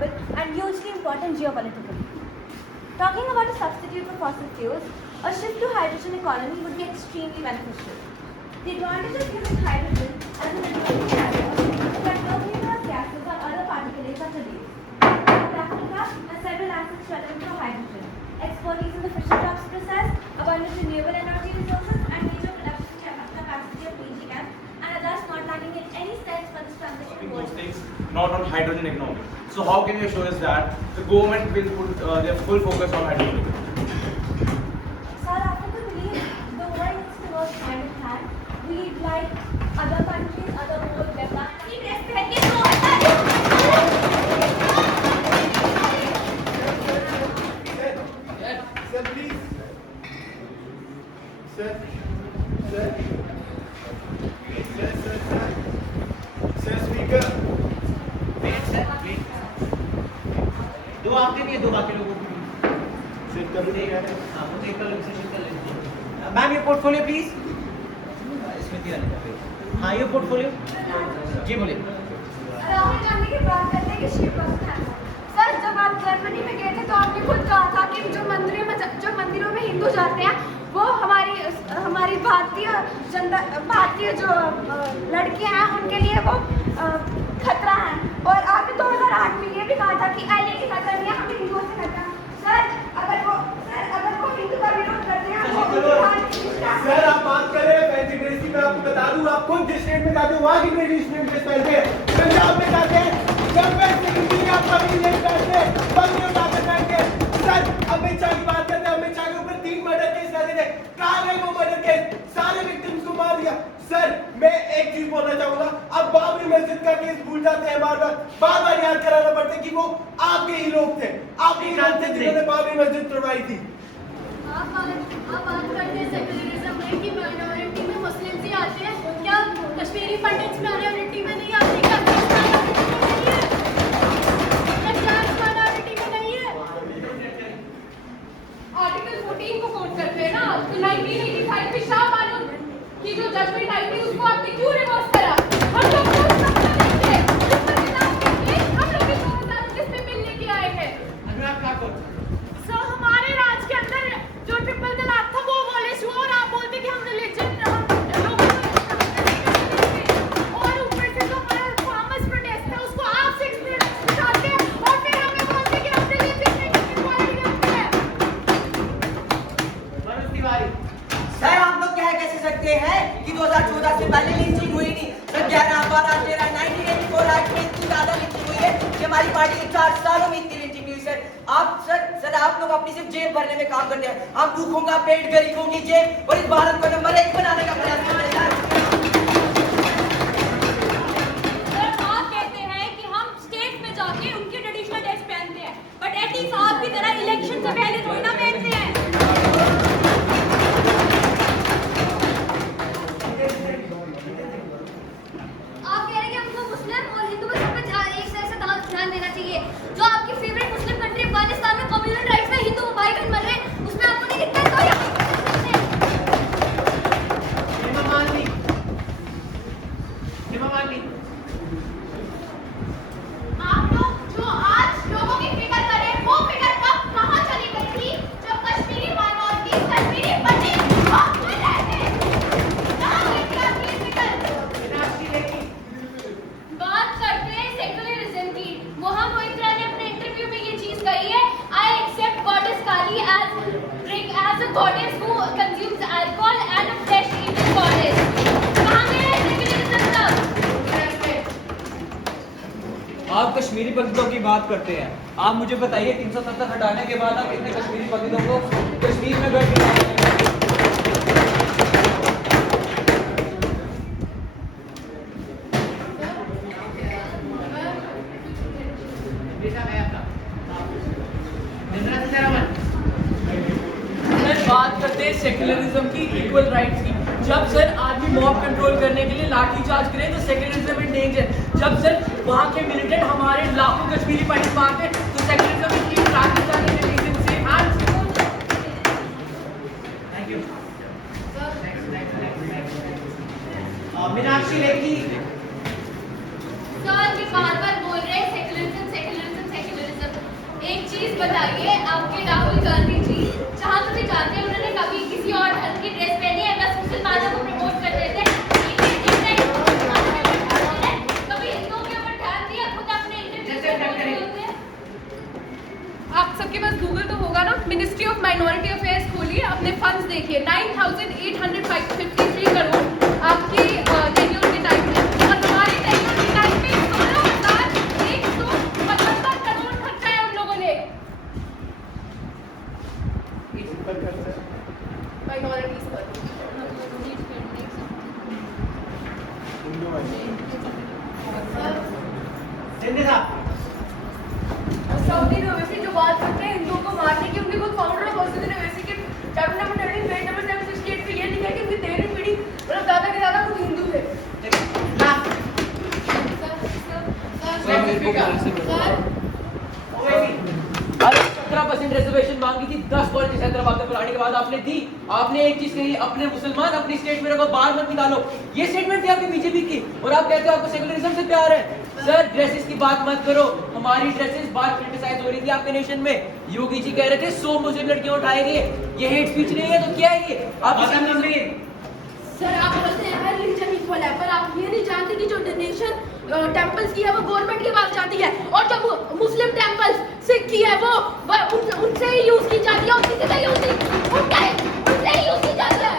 global and hugely important geopolitically. Talking about a substitute for fossil fuels, a shift to hydrogen economy would be extremely beneficial. The advantages of using hydrogen as an additional carrier is that no greenhouse gases or other particulates are produced. South Africa has several assets relevant to hydrogen: expertise in the Fischer-Tropsch process, abundant renewable energy resources, and major production capacity of PG gas, and are thus not lacking in any sense for this transition Those towards things not on hydrogen economy. So how can you assure us that the government will put their full focus on hydrogen economy? South Africa believes the world needs to work hand in hand. We'd like other countries, other more developed. Sir, please. Sir. Sir, speaker. दो आपके लिए, दो बाकी लोगों के लिए। Sit कर लो यार। हाँ, मुझे एक कलर से शिफ्ट कर लेंगे। मैम ये पोर्टफोलियो प्लीज। इसमें दिया नहीं। हाँ ये पोर्टफोलियो। जी बोलिए। राहुल गांधी की बात करते हैं कि शिव भक्त हैं। सर, जब आप जर्मनी में गए थे तो आपने खुद कहा था कि जो मंदिरों में हिंदू जाते हैं वो हमारी भारतीय जो लड़कियां हैं उनके लिए वो खतरा है। और आपने 2008 में ये भी कहा था कि एलईडी खतरा नहीं है, हमें हिंदुओं से खतरा। सर, अगर वो हिंदू का विरोध करते हैं सर, आप बात कर रहे हैं फैंसी ड्रेस की। मैं आपको बता दूं, आप खुद जिस स्टेट में जाते हो वहाँ की ट्रेडिशनल ड्रेस पहनते हैं। पंजाब में जाते हैं, आप कभी नहीं पहनते, बंदी उठाकर पहनते हैं। सर, अमित शाह की बात करते हैं। अमित शाह के ऊपर 3 मर्डर केस लगे थे। कहाँ गए वो मर्डर केस? सारे विक्टिम्स को मार दिया। सर, मैं एक चीज बोलना चाहूंगा, अब बाबरी मस्जिद का केस भूल जाते हैं, बार बार याद कराना पड़ता है कि वो आपके ही लोग थे, आपके ही लोग थे जिन्होंने बाबरी मस्जिद तोड़वाई थी। आप बात करते हैं सेक्युलरिज्म में कि माइनॉरिटी में मुस्लिम्स ही आते हैं। क्या कश्मीरी पंडित्स माइनॉरिटी में नहीं आते? क्या माइनॉरिटी में नहीं है? आर्टिकल 14 को कोट करते हैं ना, तो 1985 में शाह बानो की जो जजमेंट आई थी उसको आपने क्यों रिवर्स करा? हम लोग बिल लेके आए हैं। सर, हमारे राज के अंदर जो ट्रिपल तलाक था वो अबॉलिश हुआ और आप बोलते कि हम रिलीजन और ऊपर से जो हमारा फार्मर्स प्रोटेस्ट है उसको आप 6 मिनट बिताते हैं और फिर हमें बोलते कि हम रिलीजन में इक्वालिटी रखते हैं। सर आप लोग कह कैसे सकते हैं कि 2014 से पहले लिंचिंग हुई नहीं? सर 11, 12, 13, 1984 एक्ट में इतनी ज्यादा लिंचिंग हुई है कि हमारी पार्टी के 4 सालों में इतनी लिंचिंग हुई। सर आप लोग अपनी सिर्फ जेब भरने में काम करते हैं। हम भूखों का पेट, गरीबों की जेब और इस भारत को नंबर 1 बनाने का प्रयास कर रहे हैं। सर, आप कहते हैं कि हम स्टेट में जाके उनके ट्रेडिशनल ड्रेस पहनते हैं, बट एटी साहब की तरह इलेक्शन से पहले थोड़ी ना पहनते हैं। आप कह रहे हैं कि हमको मुस्लिम और हिंदू में सब पे एक से ध्यान देना चाहिए। जो आपकी फेवरेट मुस्लिम कंट्री अफगानिस्तान में कम्युनल राइट्स में हिंदू भाई बहन मर रहे हैं, उसमें आपको नहीं दिक्कत? आप लोग जो आज लोगों की फिक्र कर रहे हैं वो फिक्र कब कहाँ चली गई थी जब कश्मीरी माइनॉरिटी, कश्मीरी पंडित वहाँ पे रहते? कहाँ गई थी आपकी फिक्र? बात करते हैं सेक्युलरिज्म की। मोहम्मद मोइत्रा ने अपने इंटरव्यू में ये चीज कही है, I accept goddess Kali as a goddess who consumes alcohol and a flesh eating goddess। कहाँ गया है सेक्युलरिज्म तब? आप कश्मीरी पंडितों की बात करते हैं। आप मुझे बताइए 370 हटाने के बाद आप कितने कश्मीरी पंडितों को कश्मीर में बैठ के बात करते हैं सेक्युलरिज्म की, इक्वल राइट्स की। जब सर आदमी मॉब कंट्रोल करने के लिए लाठी चार्ज करे तो सेक्युलरिज्म इन डेंजर। जब सर वहाँ के मिलिटेंट हमारे लाखों कश्मीरी पंडित मारते तो सेक्युलरिज्म इन लाठी चार्ज इन डेंजर से आज। Thank you. Meenakshi Lekhi sir, ये बार-बार बोल रहे हैं सेक्युलरिज्म सेक्युलरिज्म सेक्युलरिज्म। बताइए आपके राहुल गांधी जी जहाँ कभी जाते हैं उन्होंने कभी किसी और धर्म की ड्रेस पहनी है? बस मुसलमानों को प्रमोट कर देते हैं। कभी हिंदुओं के ऊपर ध्यान दिया? खुद अपने इंडिविजुअल होते हैं। आप सबके पास गूगल तो होगा ना। मिनिस्ट्री ऑफ माइनॉरिटी अफेयर्स खोलिए, अपने फंड्स देखिए। 9,853 करोड़ आपके टेन्योर के टाइम में, और हमारे टेन्योर के टाइम में 16,175 करोड़ खर्चा है उन लोगों ने माइनॉरिटीज पर। सऊदी यूनिवर्सिटी जो बात करते हैं हिंदुओं को मारने की, उनके खुद फाउंडर ऑफ सऊदी यूनिवर्सिटी के चैप्टर नंबर 13 पेज नंबर 768 पे ये लिखा है कि उनकी 13वीं पीढ़ी मतलब दादा के दादा खुद हिंदू थे। अरे 17% रिजर्वेशन मांगी थी 10 कॉलेज हैदराबाद में बुलाने के बाद आपने दी। आपने एक चीज कही, अपने मुसलमान अपनी स्टेट में रखो, बाहर मत निकालो। ये स्टेटमेंट थी आपकी बीजेपी की, और आप कहते हो आपको सेकुलरिज्म से प्यार है। सर ड्रेसेस की बात मत करो, हमारी ड्रेसेस बात क्रिटिसाइज हो रही थी आपके नेशन में। योगी जी कह रहे थे 100 मुस्लिम लड़कियां उठाए गए, ये हेट स्पीच नहीं है तो क्या है ये? आप सर आप बोलते हैं हर रिलीजन इक्वल है, पर आप ये नहीं जानते कि जो डोनेशन टेंपल्स की है वो गवर्नमेंट के पास जाती है, और जो मुस्लिम टेंपल्स सिख की है वो उनसे ही यूज की जाती है, और किसी से यूज नहीं उनसे ही यूज की जाती है,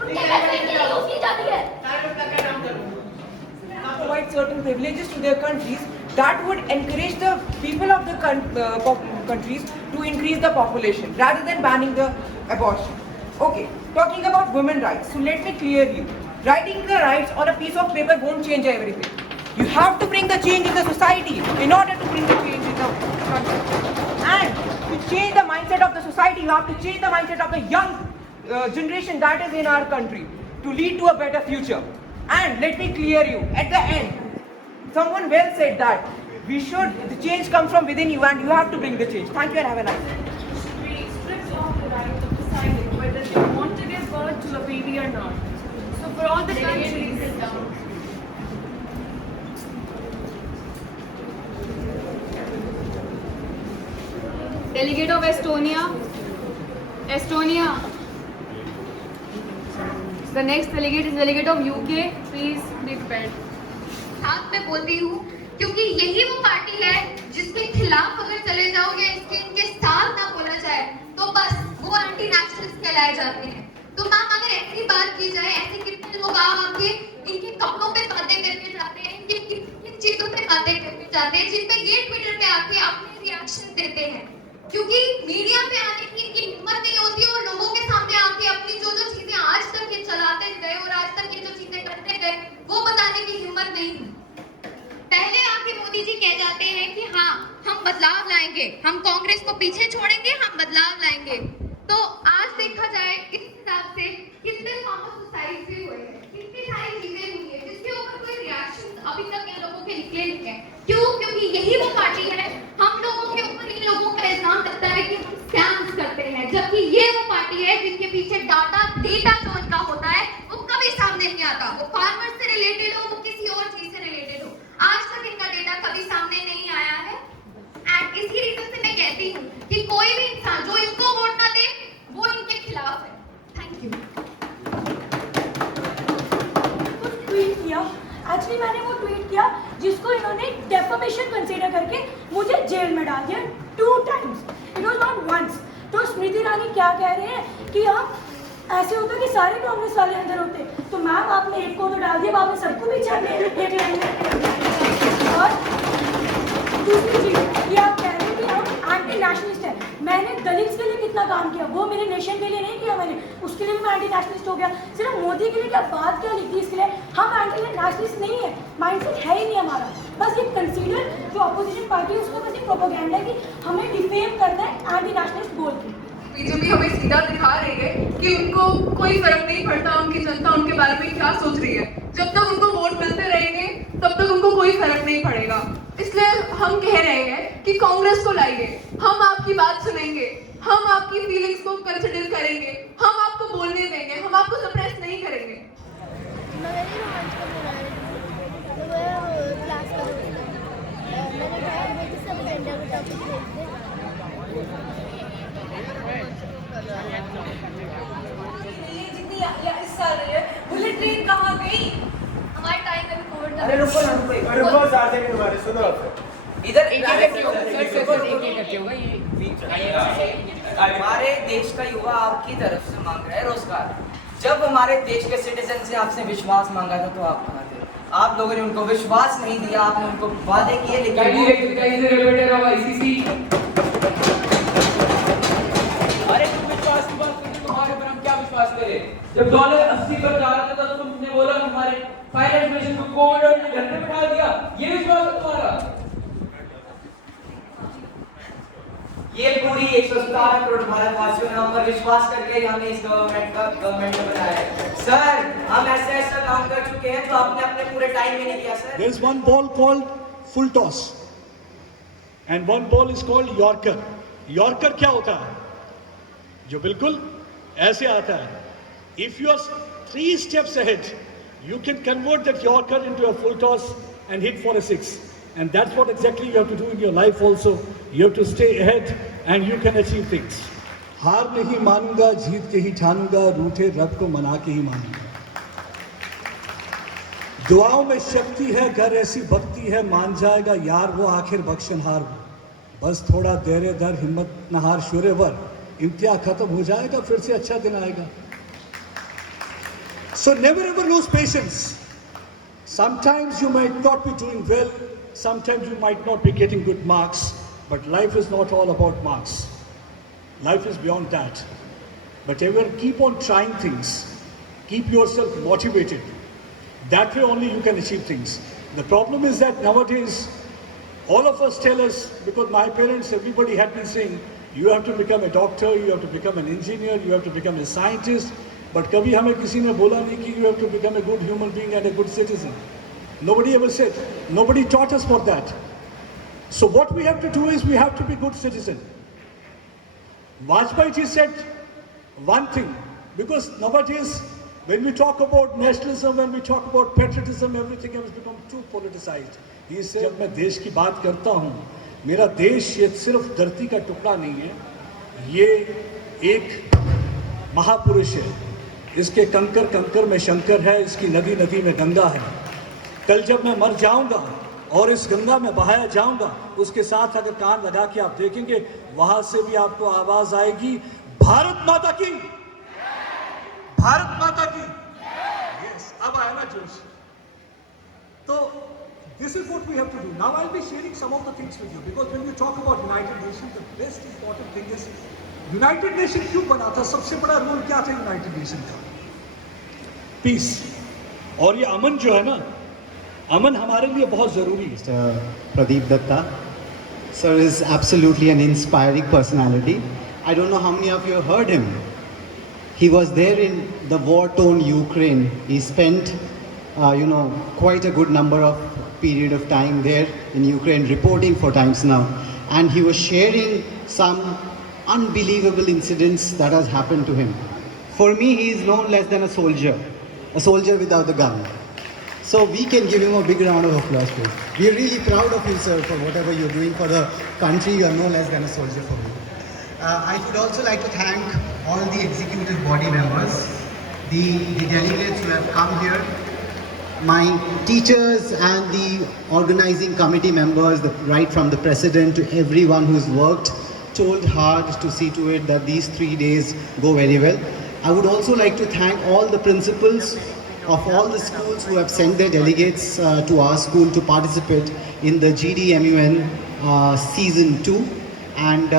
उनके पैसे के लिए यूज की जाती है। Provide certain privileges to their countries that would encourage the people of the countries to increase the population rather than banning the abortion. Okay, talking about women rights, so let me clear you. Writing the rights on a piece of paper won't change everything. You have to bring the change in the society in order to bring the change in the country. And to change the mindset of the society, you have to change the mindset of the young generation that is in our country to lead to a better future. And let me clear you, at the end, someone well said that the change comes from within you and you have to bring the change. Thank you and have a nice day. Strips off the right of deciding whether they want to give birth to a baby or not. So for all the countries, Delegate of Estonia. The next delegate is delegate of UK. Please be prepared. साथ में बोलती हूँ क्योंकि यही वो party है जिसके खिलाफ अगर चले जाओ या इनके साथ ना बोला जाए तो बस वो एंटी नेशनलिस्ट कहलाए जाते हैं। तो मैम अगर ऐसी बात की जाए, ऐसे कितने लोग आके इनके कपड़ों पे बातें करके जाते हैं, इनकी किन चीजों पे बातें करके जाते हैं जिन पे ये ट्विटर पे आके अपने रिएक्शन देते हैं, क्योंकि मीडिया पे आने की इनकी हिम्मत नहीं होती और लोगों के सामने आके अपनी जो चीजें आज तक ये चलाते गए और आज तक ये जो चीजें करते गए वो बताने की हिम्मत नहीं है। पहले आके मोदी जी कह जाते हैं कि हाँ हम बदलाव लाएंगे, हम कांग्रेस को पीछे छोड़ेंगे, हम बदलाव लाएंगे। तो आज देखा जाए इस हिसाब से कितने फार्मर सुसाइड भी हुए हैं, कितनी सारी चीजें हुई है जिसके ऊपर कोई रिएक्शन अभी तक इन लोगों के निकले नहीं है। क्यों? क्योंकि यही वो पार्टी है, हम लोगों के ऊपर इन लोगों का इल्जाम लगता है कि हम स्कैम्स करते हैं, जबकि ये वो पार्टी है जिनके पीछे डेटा जो इनका होता है वो कभी सामने नहीं आता। वो फार्मर से रिलेटेड हो, वो किसी और चीज से रिलेटेड हो, आज तक इनका डेटा कभी सामने नहीं आया है। एंड इसी रीजन से मैं कहती हूँ कि कोई भी इंसान जो इनको वोट ना दे वो इनके खिलाफ है। Thank you. ट्वीट किया, एक्चुअली मैंने वो ट्वीट किया जिसको इन्होंने डेफमेशन कंसीडर करके मुझे जेल में डाल दिया 2 times, it was not once. तो स्मृति ईरानी क्या कह रहे हैं कि आप ऐसे होता कि सारे कांग्रेस वाले अंदर होते, तो मैम आपने एक को तो डाल दिया, आपने सबको भी चढ़ एक लाइन में। और दूसरी चीज ये आप कह रहे हैं कि हम एंटी नेशनलिस्ट हैं। मैंने दलित्स के लिए कितना काम किया, वो मेरे नेशन के लिए नहीं किया मैंने, उसके लिए भी मैं एंटी नेशनलिस्ट हो गया। सिर्फ मोदी के लिए क्या बात क्या लिखी इसके लिए, हम एंटी नेशनलिस्ट नहीं है, माइंडसेट है ही नहीं हमारा। बस ये कंसीडर जो अपोजिशन पार्टी है उसको बस एक प्रोपेगेंडा है कि हमें डिफेम करना है एंटी नेशनलिस्ट बोल के। बीजेपी हमें सीधा दिखा रही है कि उनको कोई फर्क नहीं पड़ता उनकी जनता उनके बारे में क्या सोच रही है। जब तक उनको वोट मिलते रहेंगे तब तक उनको कोई फर्क नहीं पड़ेगा। इसलिए हम कह रहे हैं कि कांग्रेस को लाइए, हम आपकी बात सुनेंगे, हम आपकी फीलिंग्स को कंसिडर करेंगे, हम आपको बोलने देंगे, हम आपको सप्रेस नहीं करेंगे। क्लास का मैंने इस साल रही है। बुलेट ट्रेन कहाँ गई? हमारे टाइम में भी कोविड था। अरे रुको ना, रुको अरे बहुत 4 सेकंड हमारे सुनो आप। इधर एक करके होगा ये हमारे देश का युवा आपकी तरफ से मांग रहा है रोजगार। जब हमारे देश के सिटीजन से आपसे विश्वास मांगा था तो आप कहाँ थे? आप लोगों ने उनको विश्वास नहीं दिया, आपने उनको वादे किए लेकिन अरे तुम विश्वास की बात करते हो, तुम्हारे ऊपर हम क्या विश्वास करें? जब डॉलर 80 पर जा रहा था तब तुमने बोला हमारे फाइनेंस मिनिस्टर को कोविड और घर में बिठा दिया, ये विश्वास है तुम्हारा? ये पूरी 117 करोड़ भारतवासियों ने हम पर विश्वास करके हमें इस गवर्नमेंट को बनाया है। सर, हम ऐसा काम कर चुके हैं तो आपने अपने पूरे टाइम में नहीं किया sir. There is one ball called full toss and one ball is called Yorker. Yorker क्या होता है? जो बिल्कुल ऐसे आता है. If you are 3 steps ahead, you can convert that Yorker into a full toss and hit for a 6. And that's what exactly you have to do in your life also. You have to stay ahead and you can achieve things. हार नहीं मानूंगा, जीत के ही ठानूंगा, रूठे रब को मना के ही मानूंगा. दुआओं में शक्ति है, घर ऐसी भक्ति है, मान जाएगा यार वो आखिर बख्शनहार वो. बस थोड़ा देर दर हिम्मत नहार शुरेवर, इम्तिहान खत्म हो जाएगा फिर से अच्छा दिन आएगा. So never ever lose patience. Sometimes you might not be doing well, sometimes you might not be getting good marks, but life is not all about marks. Life is beyond that. But ever keep on trying things. Keep yourself motivated. That way only you can achieve things. The problem is that nowadays, all of us tell us, because my parents, everybody had been saying, you have to become a doctor, you have to become an engineer, you have to become a scientist. But कभी हमें किसी ने बोला नहीं कि you have to become a good human being and a good citizen. Nobody ever said. Nobody taught us for that. So what we have to do is we have to be good citizen. Vajpayee ji said one thing, because nowadays when we talk about nationalism, when we talk about patriotism, everything has become too politicized. He said, जब मैं देश की बात करता हूँ, मेरा देश ये सिर्फ धरती का टुकड़ा नहीं है, ये एक महापुरुष है. इसके कंकर कंकर में शंकर है, इसकी नदी नदी में गंगा है. कल जब मैं मर जाऊंगा और इस गंगा में बहाया जाऊंगा, उसके साथ अगर कान लगा के आप देखेंगे, वहां से भी आपको आवाज आएगी, भारत माता की, भारत माता की. Yes, अब आया ना जोश. तो this is what we have to do. Now I'll be sharing some of the things with you, because when we talk about United Nations, the best important thing is United nation क्यों बना था? सबसे बड़ा role क्या था United nation का? Piece. और ये अमन जो है ना, अमन हमारे लिए बहुत जरूरी है. Pradeep Datta, sir, is absolutely an inspiring personality. I don't know how many of you have heard him. He was there in the war-torn Ukraine. He spent, quite a good number of period of time there in Ukraine, reporting for Times Now, and he was sharing some unbelievable incidents that has happened to him. For me, he is no less than a soldier without the gun. So we can give him a big round of applause, please. We are really proud of you, sir, for whatever you're doing for the country. You are no less than a soldier for me. I would also like to thank all the executive body members, the delegates who have come here, my teachers and the organizing committee members, right from the president to everyone who's worked, toiled hard to see to it that these 3 days go very well. I would also like to thank all the principals of all the schools who have sent their delegates to our school to participate in the GDMUN season 2. And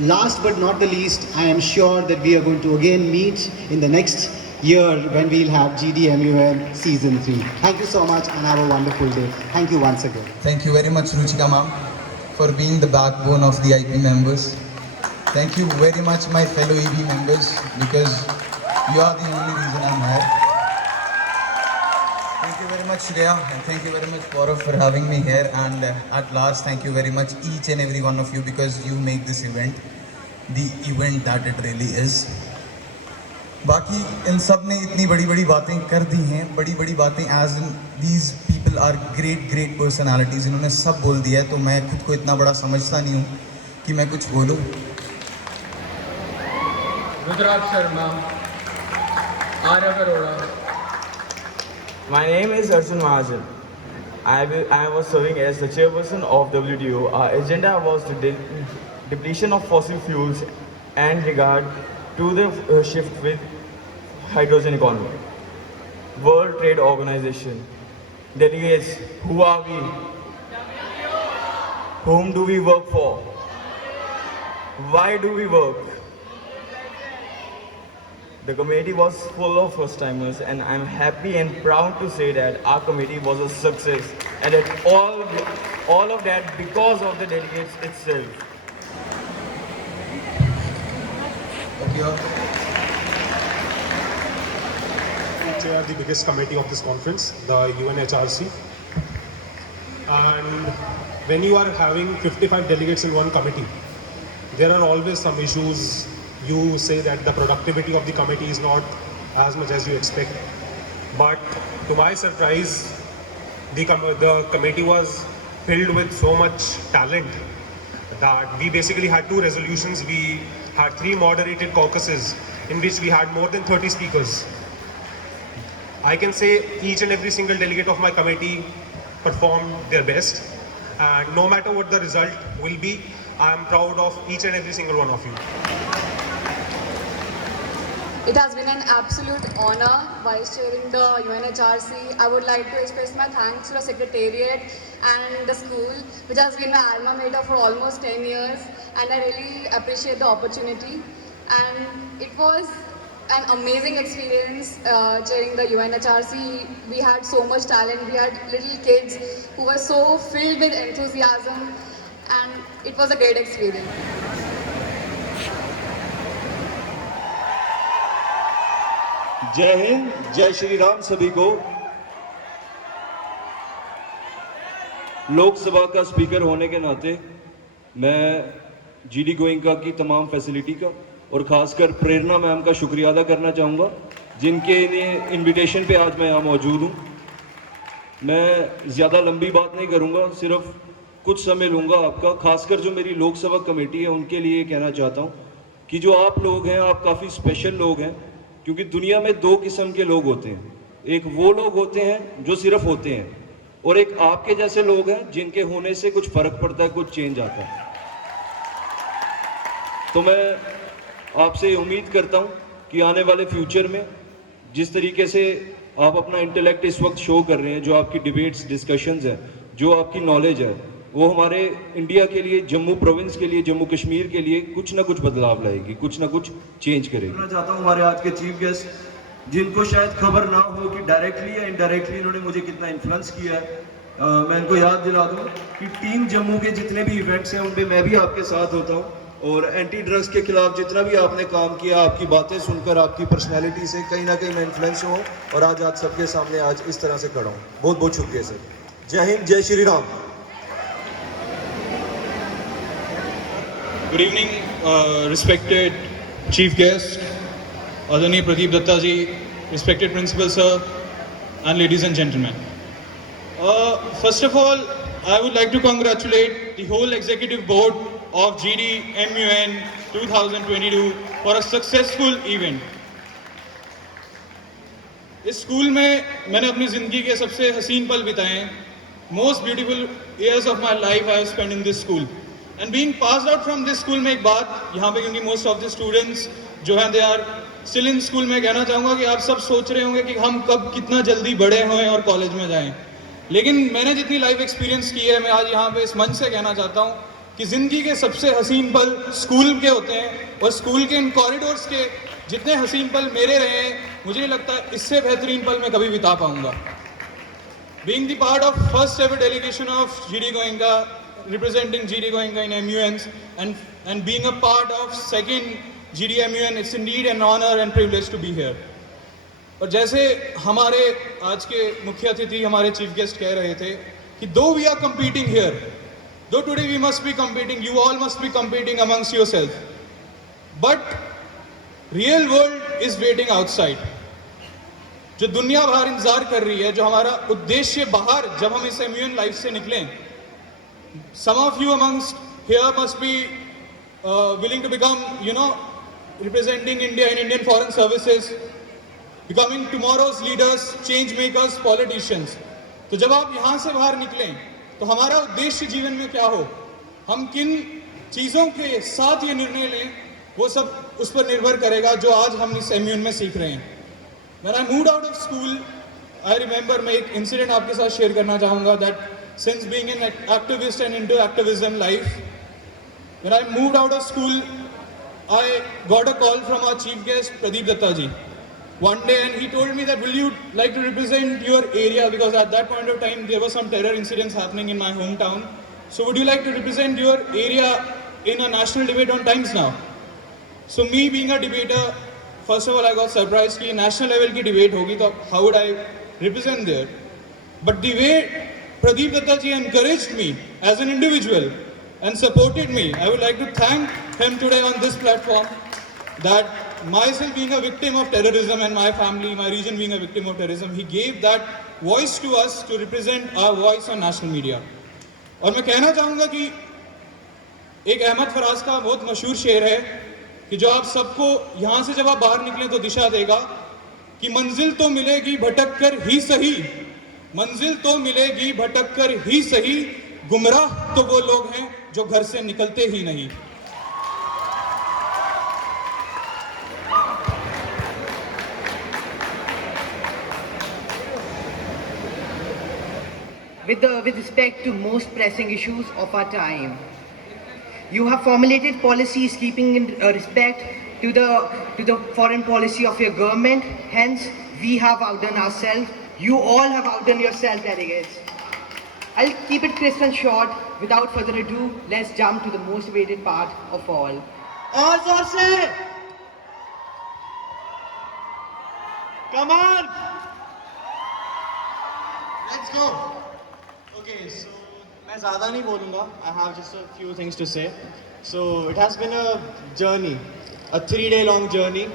last but not the least, I am sure that we are going to again meet in the next year when we'll have GDMUN season 3. Thank you so much and have a wonderful day. Thank you once again. Thank you very much, Ruchika ma'am, for being the backbone of the IP members. Thank you very much, my fellow EB members, because you are the only reason I'm here. Thank you very much, Shreya, and thank you very much, Gaurav, for having me here. And at last, thank you very much, each and every one of you, because you make this event the event that it really is. बाकी इन सब ने इतनी बड़ी बड़ी बातें कर दी हैं, बड़ी बड़ी बातें, as in these people are great personalities. इन्होंने सब बोल दिया है, तो मैं खुद को इतना बड़ा समझता नहीं हूँ कि मैं कुछ बोलूँ. रुद्राक्ष Sharma, Arya Arora. My name is Arjun Mahajan. I was serving as the chairperson of WTO. Our agenda was the depletion of fossil fuels and regard to the shift with hydrogen economy. World Trade Organization. Delegates, who are we? Whom do we work for? Why do we work? The committee was full of first-timers, and I'm happy and proud to say that our committee was a success, and that all of that because of the delegates itself. Chair the biggest committee of this conference, the UNHRC. And when you are having 55 delegates in one committee, there are always some issues. You say that the productivity of the committee is not as much as you expect. But to my surprise, the committee was filled with so much talent that we basically had 2 resolutions. We had 3 moderated caucuses in which we had more than 30 speakers. I can say each and every single delegate of my committee performed their best. And no matter what the result will be, I am proud of each and every single one of you. It has been an absolute honor vice chairing the UNHRC. I would like to express my thanks to the Secretariat and the school, which has been my alma mater for almost 10 years, and I really appreciate the opportunity. And it was an amazing experience chairing the UNHRC. We had so much talent. We had little kids who were so filled with enthusiasm, and it was a great experience. जय हिंद, जय श्री राम सभी को। लोकसभा का speaker होने के नाते मैं GD Goenka की तमाम फैसिलिटी का और खासकर प्रेरणा मैम का शुक्रिया अदा करना चाहूँगा, जिनके इनविटेशन पे आज मैं यहाँ मौजूद हूँ। मैं ज़्यादा लंबी बात नहीं करूँगा, सिर्फ कुछ समय लूँगा आपका। खासकर जो मेरी लोकसभा कमेटी है उनके लिए कहना चाहता हूँ कि जो आप लोग हैं, आप काफ़ी स्पेशल लोग हैं, क्योंकि दुनिया में 2 किस्म के लोग होते हैं। एक वो लोग होते हैं जो सिर्फ होते हैं, और एक आपके जैसे लोग हैं जिनके होने से कुछ फर्क पड़ता है, कुछ चेंज आता है। तो मैं आपसे उम्मीद करता हूं कि आने वाले फ्यूचर में जिस तरीके से आप अपना इंटेलेक्ट इस वक्त शो कर रहे हैं, जो आपकी डिबेट्स, डिस्कशंस हैं, जो आपकी नॉलेज है, वो हमारे इंडिया के लिए, जम्मू प्रोविंस के लिए, जम्मू कश्मीर के लिए कुछ ना कुछ बदलाव लाएगी, कुछ ना कुछ चेंज करेगी। मैं चाहता हूँ हमारे आज के चीफ गेस्ट, जिनको शायद खबर ना हो कि डायरेक्टली या इनडायरेक्टली इन्होंने मुझे कितना इन्फ्लुएंस किया है, मैं इनको याद दिला दूँ कि टीम जम्मू के जितने भी इवेंट्स हैं उनमें मैं भी आपके साथ होता हूँ, और एंटी ड्रग्स के खिलाफ जितना भी आपने काम किया, आपकी बातें सुनकर, आपकी पर्सनैलिटी से कहीं ना कहीं मैं इन्फ्लुएंस हूँ, और आज सबके सामने आज इस तरह से खड़ा हूँ। बहुत बहुत शुक्रिया सर। जय हिंद, जय Shri Ram. Good evening, respected chief guest, Adani Pradeep Datta ji, respected principal sir, and ladies and gentlemen. First of all, I would like to congratulate the whole executive board of GD MUN 2022 for a successful event. इस school में मैंने अपनी ज़िंदगी के सबसे हसीन पल बिताए हैं। Most beautiful years of my life I have spent in this school. And being passed out from this school में एक बात यहाँ पे, क्योंकि most of the students जो हैं they are still in school, में कहना चाहूँगा कि आप सब सोच रहे होंगे कि हम कब कितना जल्दी बड़े होएं और कॉलेज में जाएं। लेकिन मैंने जितनी लाइफ एक्सपीरियंस की है, मैं आज यहाँ पे इस मंच से कहना चाहता हूँ कि ज़िंदगी के सबसे हसीन पल स्कूल के होते हैं, और स्कूल के इन कॉरिडोर्स के जितने हसीन पल मेरे रहे हैं, मुझे नहीं लगता इससे बेहतरीन पल मैं कभी बिता पाऊँगा। Being the part of first ever delegation of GD Goenka, representing GD Goenka in MUNs, and being a part of second GD MUN, it's indeed an honor and privilege to be here. और जैसे हमारे आज के मुख्य अतिथि, हमारे chief guest कह रहे थे कि though we are competing here, though today we must be competing, you all must be competing amongst yourself, but real world is waiting outside. जो दुनिया बाहर इंतजार कर रही है, जो हमारा उद्देश्य बाहर जब हम इस MUN लाइफ से निकलें, some of you amongst here must be willing to become, representing India in Indian foreign services. becoming tomorrow's leaders, change makers, politicians. तो जब आप यहाँ से बाहर निकलें तो हमारा उद्देश्य जीवन में क्या हो, हम किन चीज़ों के साथ ये निर्णय लें, वो सब उस पर निर्भर करेगा जो आज हम इस एम्यून में सीख रहे हैं. When I moved out of school, I remember मैं एक इंसिडेंट आपके साथ शेयर करना चाहूँगा that since being an activist and into activism life, when I moved out of school, I got a call from our chief guest Pradeep Datta ji one day, and he told me that will you like to represent your area, because at that point of time there were some terror incidents happening in my hometown. So would you like to represent your area in a national debate on Times Now? So me being a debater, first of all I got surprised कि national level की debate होगी तो how would I represent there? But the way Pradeep Datta ji encouraged me as an individual and supported me, I would like to thank him today on this platform, that myself being a victim of terrorism and my family, my region being a victim of terrorism, he gave that voice to us to represent our voice on national media. और मैं कहना चाहूँगा कि एक अहमद फराज का बहुत मशहूर शेर है कि जो आप सबको यहाँ से जब आप बाहर निकलें तो दिशा देगा कि मंजिल तो मिलेगी भटक कर ही सही, मंजिल तो मिलेगी भटक कर ही सही, गुमराह तो वो लोग हैं जो घर से निकलते ही नहीं. With respect to most pressing issues of our time, you have formulated policies keeping in respect to the foreign policy of your government. Hence, we have outdone ourselves. You all have outdone yourself, delegates. I'll keep it crisp and short. Without further ado, let's jump to the most awaited part of all. और जोर से! Come on! Let's go! Okay, so मैं ज़्यादा नहीं बोलूँगा. I have just a few things to say. So it has been a journey, a 3-day long journey,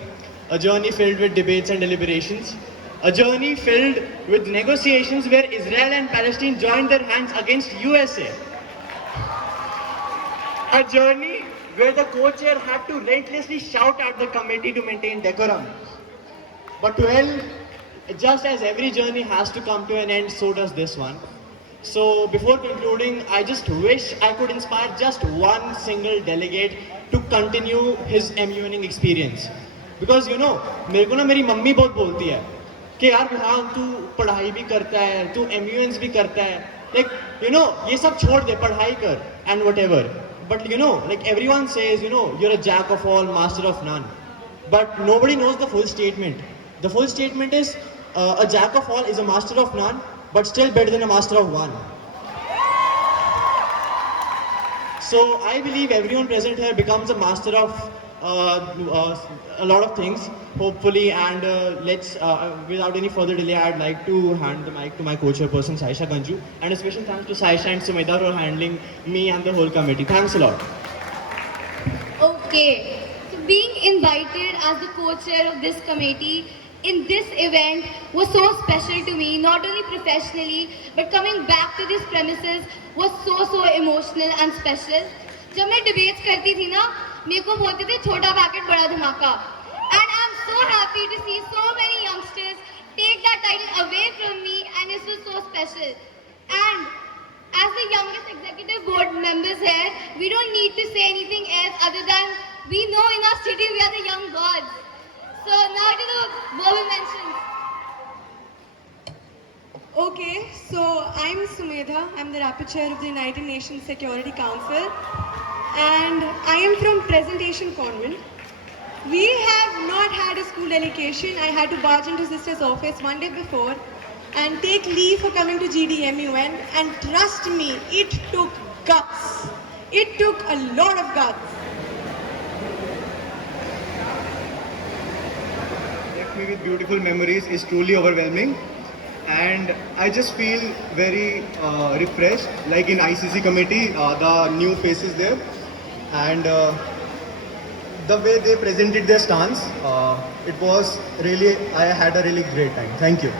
a journey filled with debates and deliberations, a journey filled with negotiations where Israel and Palestine joined their hands against USA. A journey where the co-chair had to relentlessly shout at the committee to maintain decorum. But well, just as every journey has to come to an end, so does this one. So before concluding, I just wish I could inspire just one single delegate to continue his MUNing experience. Because you know, मेरे को ना मेरी mummy बहुत बोलती है कि यार विहान तू पढ़ाई भी करता है, तू MUNs भी करता है, like you know ये सब छोड़ दे, पढ़ाई कर and whatever. But you know, like everyone says, you know, you're a jack of all, master of none. But nobody knows the full statement. The full statement is a jack of all is a master of none, but still better than a master of one. So I believe everyone present here becomes a master of a lot of things, hopefully, and without any further delay, I'd like to hand the mic to my co-chairperson Saisha Ganju, and a special thanks to Saisha and Sumedha for handling me and the whole committee. Thanks a lot. Okay, so being invited as the co-chair of this committee in this event was so special to me, not only professionally, but coming back to these premises was so emotional and special. जब मैं debates करती थी ना, मेरे को बोलते थे छोटा पैकेट बड़ा धमाका. And I'm so happy to see so many youngsters take that title away from me, and this was so special. And as the youngest executive board members here, we don't need to say anything else other than we know in our city we are the young gods. So now to the verbal mentions. Okay, so I'm Sumedha. I'm the rapporteur of the United Nations Security Council, and I am from Present Asian Convent. We have not had a school delegation. I had to barge into sister's office one day before and take leave for coming to GDMUN, and trust me, it took guts. It took a lot of guts. Left me with beautiful memories is truly overwhelming, and I just feel very refreshed, like in ICC committee, the new faces there, and the way they presented their stance, it was really, I had a really great time. Thank you.